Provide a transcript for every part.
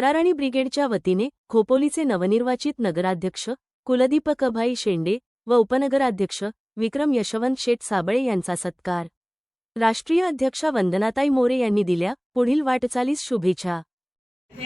ताराराणी ब्रिगेडच्या वतीने खोपोलीचे नवनिर्वाचित नगराध्यक्ष कुलदीपकभाई शेंडे व उपनगराध्यक्ष विक्रम यशवंत शेठ साबळे यांचा सत्कार। राष्ट्रीय अध्यक्षा वंदनाताई मोरे यांनी दिल्या पुढील वाटचालीस शुभेच्छा।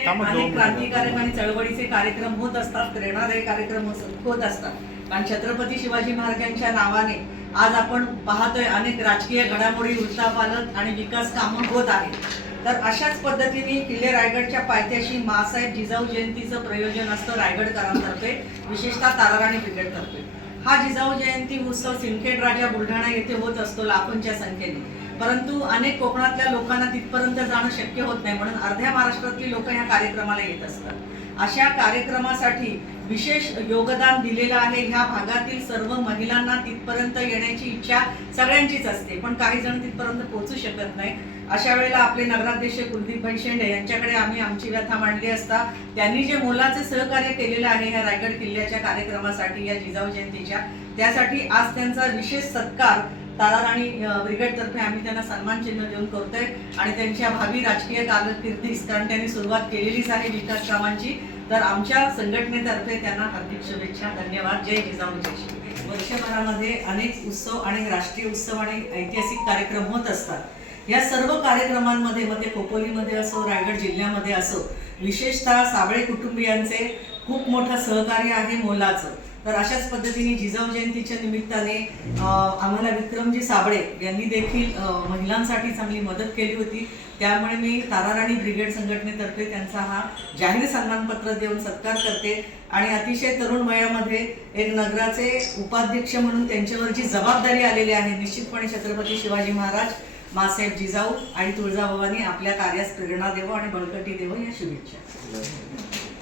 अनेक क्रांतिकारक आणि चळवळीचे कार्यक्रम होत असतात, प्रेरणादायी कार्यक्रम होत असतात आणि छत्रपती शिवाजी महाराजांच्या नावाने आज आपण पाहतोय अनेक राजकीय घडामोडी, उलथापालथ आणि विकास कामं होत आहेत। तर अशाच पद्धतीने किल्ले रायगडच्या पायथ्याशी माँसाहेब जिजाऊ जयंतीचं प्रयोजन असतं रायगडकरांतर्फे, विशेषतः ताराराणी ब्रिगेडतर्फे। हा जिजाऊ जयंती उत्सव सिंदखेड राजा बुलढाणा येथे होत असतो लाखोंच्या संख्येने, परंतु अनेक कोकणातल्या लोकांना तिथपर्यंत जाणं शक्य होत नाही, म्हणून अर्ध्या महाराष्ट्रातली लोक ह्या कार्यक्रमाला येत असतात। अशा कार्यक्रमासाठी विशेष योगदान दिलेलं आहे। ह्या भागातील सर्व महिलांना तिथपर्यंत येण्याची इच्छा सगळ्यांचीच असते, पण काही जण तिथपर्यंत पोहोचू शकत नाही। अशा वेळेला आपले नगराध्यक्ष कुलदीपभाई शेंडे यांच्याकडे आम्ही आमची व्यथा मांडली असता त्यांनी जे मोलाचे सहकार्य केलेलं आहे ह्या रायगड किल्ल्याच्या कार्यक्रमासाठी, या जिजाऊ जयंतीच्या, त्यासाठी आज त्यांचा विशेष सत्कार ताराराणी ब्रिगेडतर्फे आम्ही त्यांना सन्मान चिन्ह देऊन करतोय आणि त्यांच्या भावी राजकीय कारकिर्दीस, कारण त्यांनी सुरुवात केलेलीच आहे विकास कामांची, तर आमच्या संघटनेतर्फे त्यांना हार्दिक शुभेच्छा। धन्यवाद। जय जिजाऊ जय शिवराय। वर्षभरामध्ये अनेक उत्सव आणि राष्ट्रीय उत्सव आणि ऐतिहासिक कार्यक्रम होत असतात। या सर्व कार्यक्रमांमध्ये मग ते खोपोलीमध्ये असो, रायगड जिल्ह्यामध्ये असो, विशेषतः साबळे कुटुंबियांचे खूप मोठं सहकार्य आहे मोलाचं। तर अशाच पद्धतीने जिजाऊ जयंतीच्या निमित्ताने आम्हाला विक्रमजी साबळे यांनी देखील महिलांसाठी चांगली मदत केली होती, त्यामुळे मी ताराराणी ब्रिगेड संघटनेतर्फे त्यांचा हा जाहीर सन्मानपत्र देऊन सत्कार करते आणि अतिशय तरुण वयामध्ये एक नगराचे उपाध्यक्ष म्हणून त्यांच्यावर जी जबाबदारी आलेली आहे, निश्चितपणे छत्रपती शिवाजी महाराज, माँसाहेब जिजाऊ आणि तुळजाभवानी आपल्या कार्यास प्रेरणा देवो आणि बळकटी देवो या शुभेच्छा।